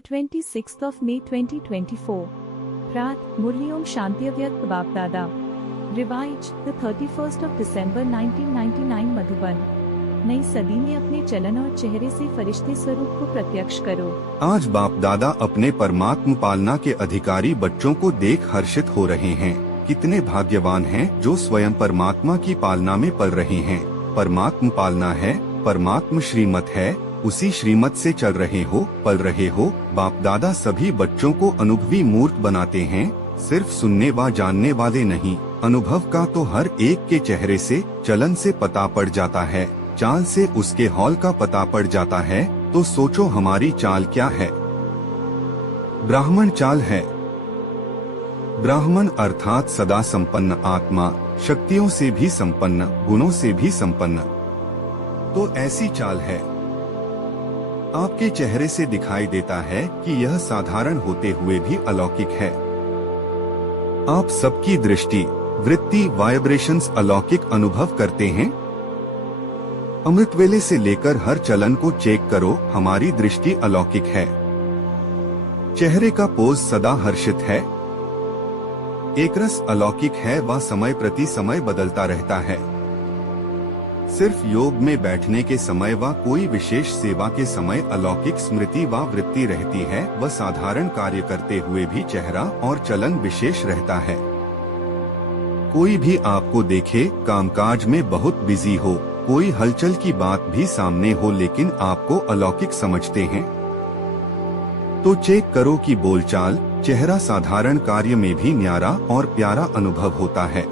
the 26th of May 2024. Prat, Murli Om Shanti Avyakt Baap Dada. Revived, the 31st of December 1999 Madhuban. नई सदी में अपने चलन और चेहरे से फरिश्ते स्वरूप को प्रत्यक्ष करो। आज बाप दादा अपने परमात्म पालना के अधिकारी बच्चों को देख हर्षित हो रहे हैं। कितने भाग्यवान हैं जो स्वयं परमात्मा की पालना में पल रहे हैं। परमात्म पालना है, परमात्म श्रीमत है, उसी श्रीमत से चल रहे हो, पल रहे हो। बाप दादा सभी बच्चों को अनुभवी मूर्त बनाते हैं, सिर्फ सुनने व जानने वाले नहीं। अनुभव का तो हर एक के चेहरे से, चलन से पता पड़ जाता है, चाल से उसके हौल का पता पड़ जाता है। तो सोचो हमारी चाल क्या है। ब्राह्मण चाल है। ब्राह्मण अर्थात सदा संपन्न आत्मा, शक्तियों से भी संपन्न, गुणों से भी संपन्न। तो ऐसी चाल है। आपके चेहरे से दिखाई देता है कि यह साधारण होते हुए भी अलौकिक है। आप सबकी दृष्टि, वृत्ति, वाइब्रेशंस अलौकिक अनुभव करते हैं। अमृत वेले से लेकर हर चलन को चेक करो, हमारी दृष्टि अलौकिक है। चेहरे का पोज सदा हर्षित है। एक रस अलौकिक है व समय प्रति समय बदलता रहता है। सिर्फ योग में बैठने के समय व कोई विशेष सेवा के समय अलौकिक स्मृति व वृत्ति रहती है व साधारण कार्य करते हुए भी चेहरा और चलन विशेष रहता है। कोई भी आपको देखे कामकाज में बहुत बिजी हो, कोई हलचल की बात भी सामने हो, लेकिन आपको अलौकिक समझते हैं। तो चेक करो कि बोलचाल, चेहरा साधारण कार्य में भी न्यारा और प्यारा अनुभव होता है।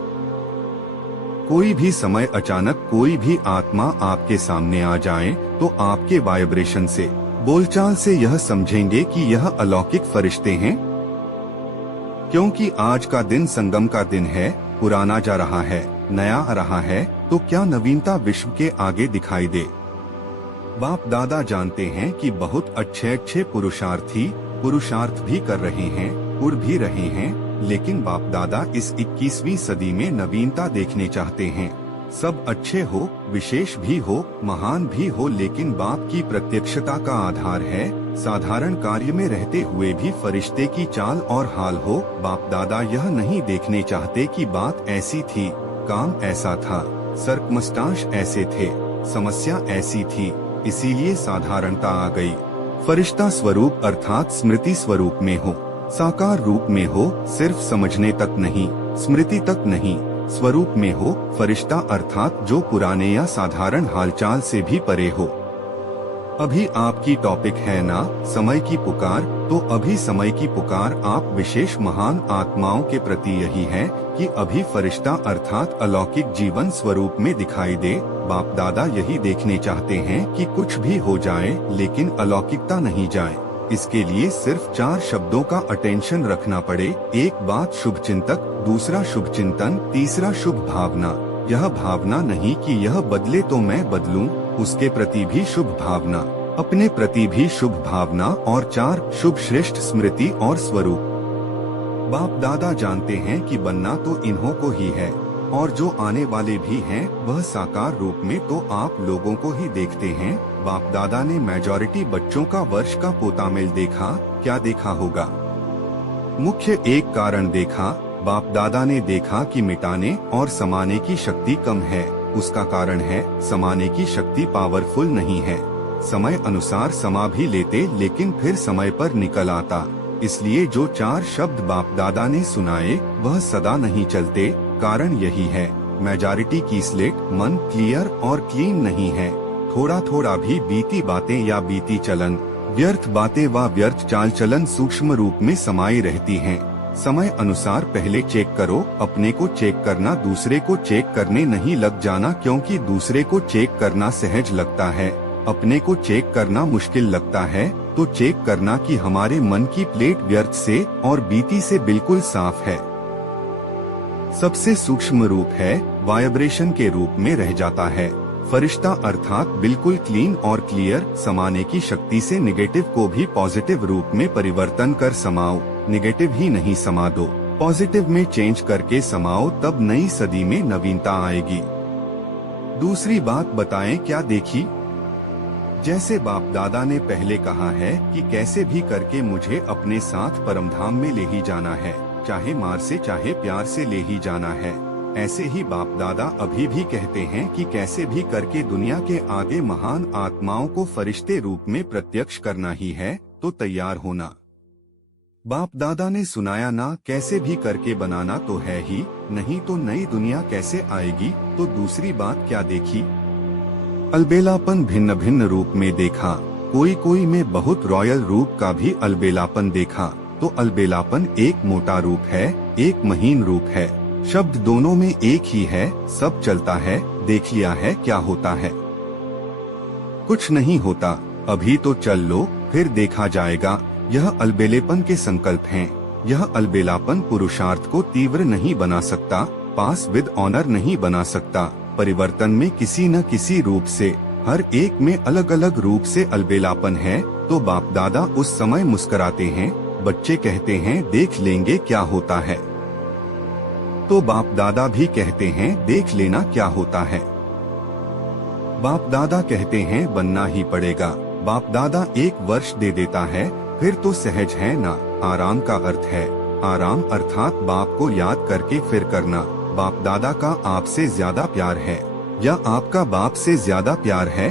कोई भी समय अचानक कोई भी आत्मा आपके सामने आ जाए तो आपके वाइब्रेशन से, बोलचाल से यह समझेंगे कि यह अलौकिक फरिश्ते हैं। क्योंकि आज का दिन संगम का दिन है, पुराना जा रहा है, नया आ रहा है, तो क्या नवीनता विश्व के आगे दिखाई दे। बाप दादा जानते हैं कि बहुत अच्छे पुरुषार्थी पुरुषार्थ भी कर रहे हैं, उड़ भी रहे हैं, लेकिन बाप दादा इस 21वीं सदी में नवीनता देखने चाहते हैं। सब अच्छे हो, विशेष भी हो, महान भी हो, लेकिन बाप की प्रत्यक्षता का आधार है साधारण कार्य में रहते हुए भी फरिश्ते की चाल और हाल हो। बाप दादा यह नहीं देखने चाहते कि बात ऐसी थी, काम ऐसा था, सर्कमस्टांस ऐसे थे, समस्या ऐसी थी, इसीलिए साधारणता आ गई। फरिश्ता स्वरूप अर्थात स्मृति स्वरूप में हो, साकार रूप में हो, सिर्फ समझने तक नहीं, स्मृति तक नहीं, स्वरूप में हो। फरिश्ता अर्थात जो पुराने या साधारण हालचाल से भी परे हो। अभी आपकी टॉपिक है ना समय की पुकार, तो अभी समय की पुकार आप विशेष महान आत्माओं के प्रति यही है कि अभी फरिश्ता अर्थात अलौकिक जीवन स्वरूप में दिखाई दे। बाप दादा यही देखने चाहते हैं कि कुछ भी हो जाए लेकिन अलौकिकता नहीं जाए। इसके लिए सिर्फ 4 शब्दों का अटेंशन रखना पड़े। एक बात शुभ चिंतक, दूसरा शुभ चिंतन, तीसरा शुभ भावना। यह भावना नहीं कि यह बदले तो मैं बदलूं, उसके प्रति भी शुभ भावना, अपने प्रति भी शुभ भावना, और 4 शुभ श्रेष्ठ स्मृति और स्वरूप। बाप दादा जानते हैं कि बनना तो इन्हों को ही है, और जो आने वाले भी हैं वह साकार रूप में तो आप लोगों को ही देखते हैं। बाप दादा ने मेजॉरिटी बच्चों का वर्ष का पोतामेल देखा, क्या देखा होगा? मुख्य एक कारण देखा। बाप दादा ने देखा कि मिटाने और समाने की शक्ति कम है। उसका कारण है समाने की शक्ति पावरफुल नहीं है। समय अनुसार समा भी लेते लेकिन फिर समय पर निकल आता। इसलिए जो 4 शब्द बाप दादा ने सुनाए वह सदा नहीं चलते। कारण यही है, मेजॉरिटी की स्लेट मन क्लियर और क्लीन नहीं है। थोड़ा थोड़ा भी बीती बातें या बीती चलन, व्यर्थ बातें व व्यर्थ चाल चलन सूक्ष्म रूप में समाई रहती हैं। समय अनुसार पहले चेक करो, अपने को चेक करना, दूसरे को चेक करने नहीं लग जाना, क्योंकि दूसरे को चेक करना सहज लगता है, अपने को चेक करना मुश्किल लगता है। तो चेक करना कि हमारे मन की प्लेट व्यर्थ से और बीती से बिल्कुल साफ है। सबसे सूक्ष्म रूप है, वाइब्रेशन के रूप में रह जाता है। फरिश्ता अर्थात बिल्कुल क्लीन और क्लियर। समाने की शक्ति से निगेटिव को भी पॉजिटिव रूप में परिवर्तन कर समाओ, निगेटिव ही नहीं समा दो, पॉजिटिव में चेंज करके समाओ, तब नई सदी में नवीनता आएगी। दूसरी बात बताएं क्या देखी? जैसे बाप दादा ने पहले कहा है कि कैसे भी करके मुझे अपने साथ परमधाम में ले ही जाना है, चाहे मार से चाहे प्यार से ले ही जाना है। ऐसे ही बाप दादा अभी भी कहते हैं कि कैसे भी करके दुनिया के आगे महान आत्माओं को फरिश्ते रूप में प्रत्यक्ष करना ही है, तो तैयार होना। बाप दादा ने सुनाया ना, कैसे भी करके बनाना तो है ही, नहीं तो नई दुनिया कैसे आएगी। तो दूसरी बात क्या देखी? अलबेलापन भिन्न भिन्न रूप में देखा। कोई में बहुत रॉयल रूप का भी अलबेलापन देखा। तो अलबेलापन एक मोटा रूप है, एक महीन रूप है। शब्द दोनों में एक ही है, सब चलता है, देख लिया है क्या होता है। कुछ नहीं होता, अभी तो चल लो, फिर देखा जाएगा। यह अलबेलेपन के संकल्प हैं। यह अलबेलापन पुरुषार्थ को तीव्र नहीं बना सकता, पास विद ऑनर नहीं बना सकता। परिवर्तन में किसी न किसी रूप से, हर एक में अलग अलग रूप से अलबेलापन है। तो बाप दादा उस समय मुस्कुराते हैं, बच्चे कहते हैं देख लेंगे क्या होता है। तो बाप दादा भी कहते हैं देख लेना क्या होता है। बाप दादा कहते हैं बनना ही पड़ेगा। बाप दादा 1 वर्ष दे देता है, फिर तो सहज है ना। आराम का अर्थ है, आराम अर्थात बाप को याद करके फिर करना। बाप दादा का आपसे ज्यादा प्यार है या आपका बाप से ज्यादा प्यार है?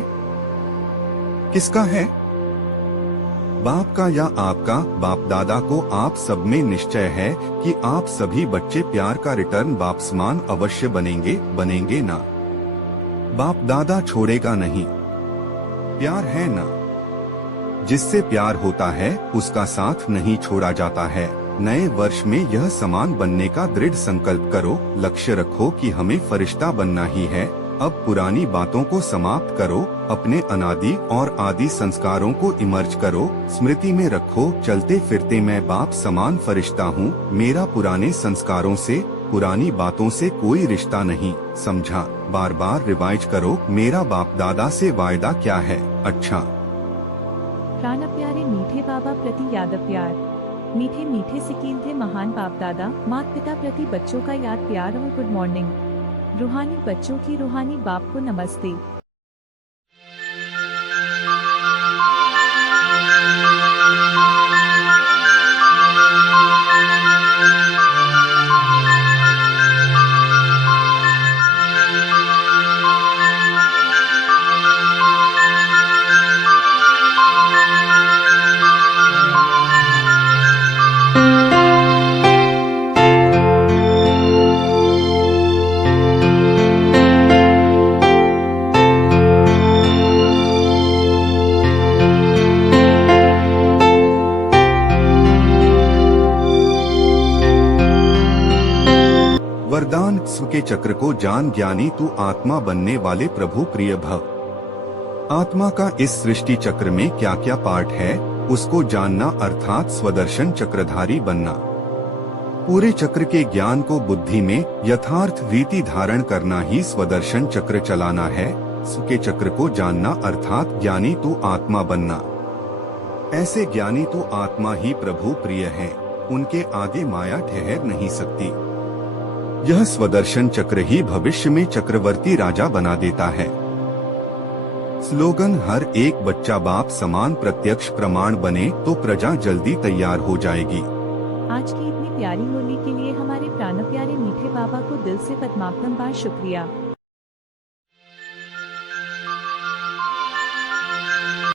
किसका है, बाप का या आपका? बाप दादा को आप सब में निश्चय है कि आप सभी बच्चे प्यार का रिटर्न बाप समान अवश्य बनेंगे ना। बाप दादा छोड़ेगा नहीं, प्यार है ना। जिससे प्यार होता है उसका साथ नहीं छोड़ा जाता है। नए वर्ष में यह समान बनने का दृढ़ संकल्प करो, लक्ष्य रखो कि हमें फरिश्ता बनना ही है। अब पुरानी बातों को समाप्त करो, अपने अनादि और आदि संस्कारों को इमर्ज करो, स्मृति में रखो चलते फिरते मैं बाप समान फरिश्ता हूँ। मेरा पुराने संस्कारों से, पुरानी बातों से कोई रिश्ता नहीं, समझा? बार बार रिवाइज करो, मेरा बाप दादा से वायदा क्या है। अच्छा, प्राण प्यारे मीठे बाबा प्रति याद प्यार। मीठे मीठे सिकील थे महान बाप दादा, माता पिता प्रति बच्चों का याद प्यार और गुड मॉर्निंग। रूहानी बच्चों की रूहानी बाप को नमस्ते। वरदान स्व के चक्र को जान ज्ञानी तू आत्मा बनने वाले प्रभु प्रिय भव। आत्मा का इस सृष्टि चक्र में क्या क्या पार्ट है उसको जानना अर्थात स्वदर्शन चक्रधारी बनना। पूरे चक्र के ज्ञान को बुद्धि में यथार्थ रीति धारण करना ही स्वदर्शन चक्र चलाना है। स्व के चक्र को जानना अर्थात ज्ञानी तू आत्मा बनना। ऐसे ज्ञानी तू आत्मा ही प्रभु प्रिय है, उनके आगे माया ठहर नहीं सकती। यह स्वदर्शन चक्र ही भविष्य में चक्रवर्ती राजा बना देता है। स्लोगन हर एक बच्चा बाप समान प्रत्यक्ष प्रमाण बने तो प्रजा जल्दी तैयार हो जाएगी। आज की इतनी प्यारी मुरली के लिए हमारे प्राण प्यारे मीठे बाबा को दिल से पद्मापन बार शुक्रिया।